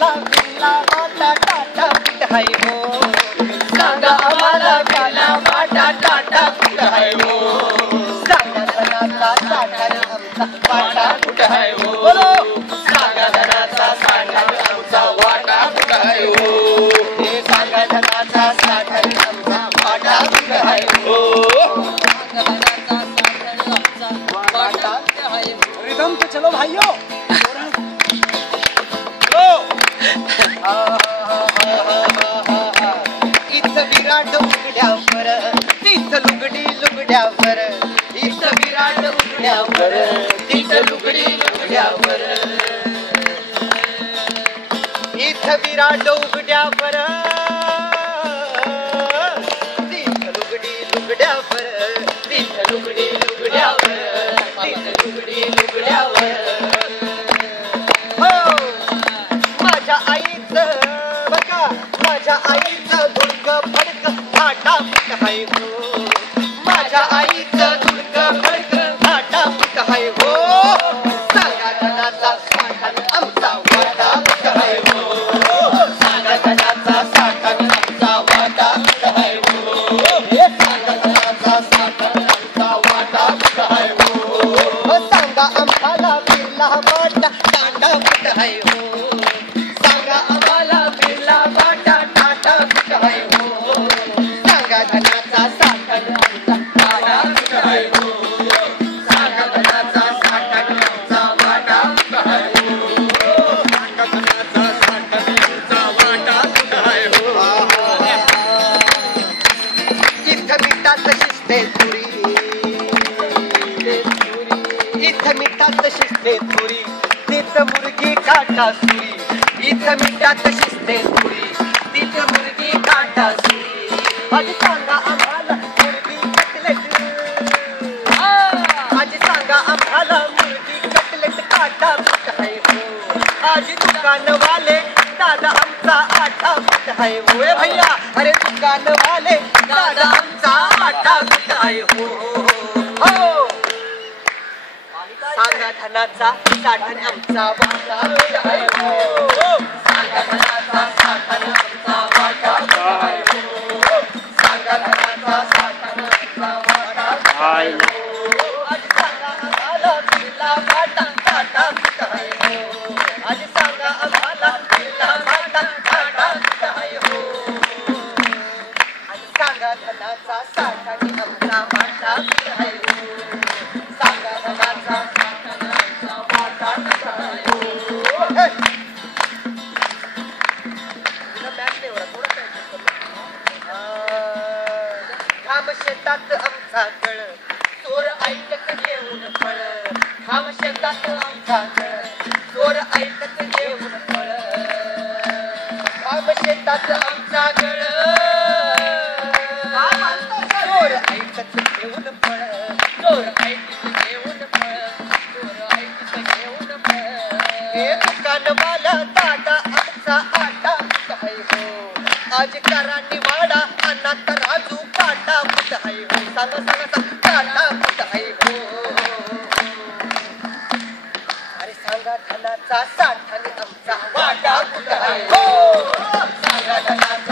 आम्हाला बिल्ला वाटा टाटा कुठं हाय हो सांगा आम्हाला बिल्ला वाटा टाटा कुठं हाय हो सांगा धनाचा साठा आमचा वाटा कुठं हाय हो बोलो सांगा धनाचा साठा आमचा वाटा कुठं हाय हो हे सांगा धनाचा साठा आमचा वाटा कुठं हाय हो रिदम पे चलो भाइयों इथं विराट उघड्यावर तिथं लुगडी लुगड्यावर इथं विराट उघड्यावर तिथं लुगडी लुगड्यावर इथं विराट उघड्यावर तिथं लुगडी लुगड्यावर तिथं लुगडी लुगड्यावर तिथं लुगडी लुगड्यावर माझ्या आईचं बघा माझ्या आईचं दुर्ग फडक फाटा फुट हाय हो माझ्या आईचं दुर्ग फडक फाटा फुट हाय हो सांगा धनाचा साठा आमचा वाटा फुट हाय हो सांगा धनाचा साठा आमचा वाटा फुट हाय हो हे सांगा धनाचा साठा आमचा वाटा फुट हाय हो सांगा आम्हाला बिर्ला वाटा टाटा फुट हाय हो सांगा धनाचा साठा आमचा वाटा कुठं हाय हो सांगा धनाचा साठा आमचा वाटा कुठं हाय हो सांगा धनाचा साठा आमचा वाटा कुठं हाय हो इथं मिठात शिजते तुरी इथं मिठात शिजते तुरी तिथं मुर्गी काटा सुरी इथं मिठात शिजते तुरी तिथं मुर्गी काटा सुरी आज सांगा आम्हाला मुर्गी कटलेट आज सांगा आम्हाला मुर्गी कटलेट काटा कुठं हाय हो आज दुकानवाले दादा आमचा आटा कुठं हाय हो भैया अरे दुकानवाले दादा आमचा आटा कुठं हाय हो सांगा धनाचा साठा आमचा वाटा कुठं हाय हो सांगा धनाचा साठा आमचा वाटा कुठं हाय हो सांगा धनाचा साठा आमचा वाटा कुठं हाय हो आज सांगा आम्हाला बिर्ला वाटा टाटा कुठं हाय हो आज सांगा आम्हाला बिर्ला वाटा टाटा कुठं हाय हो आज सांगा धनाचा साठा आमचा वाटा कुठं हाय हो सांगा धनाचा साठा आमचा वाटा कुठं हाय हो घाम शेतात आमचा गळ चोर ऐकत घेऊन फळ घाम शेतात आमचा गळ चोर ऐकत घेऊन फळ घाम शेतात आमचा गळ चोर ऐकत घेऊन फळ चोर ऐकत घेऊन फळ चोर ऐकत घेऊन फळ हे दुकानवाला दादा आमचा आटा कुठं हाय हो आज करांनी वाडा अण्णा तराजू काटा कुठं हाय हो सांगा सांगा काटा कुठं हाय हो अरे सांगा धनाचा साठा आमचा वाटा कुठं हाय हो सांगा धनाचा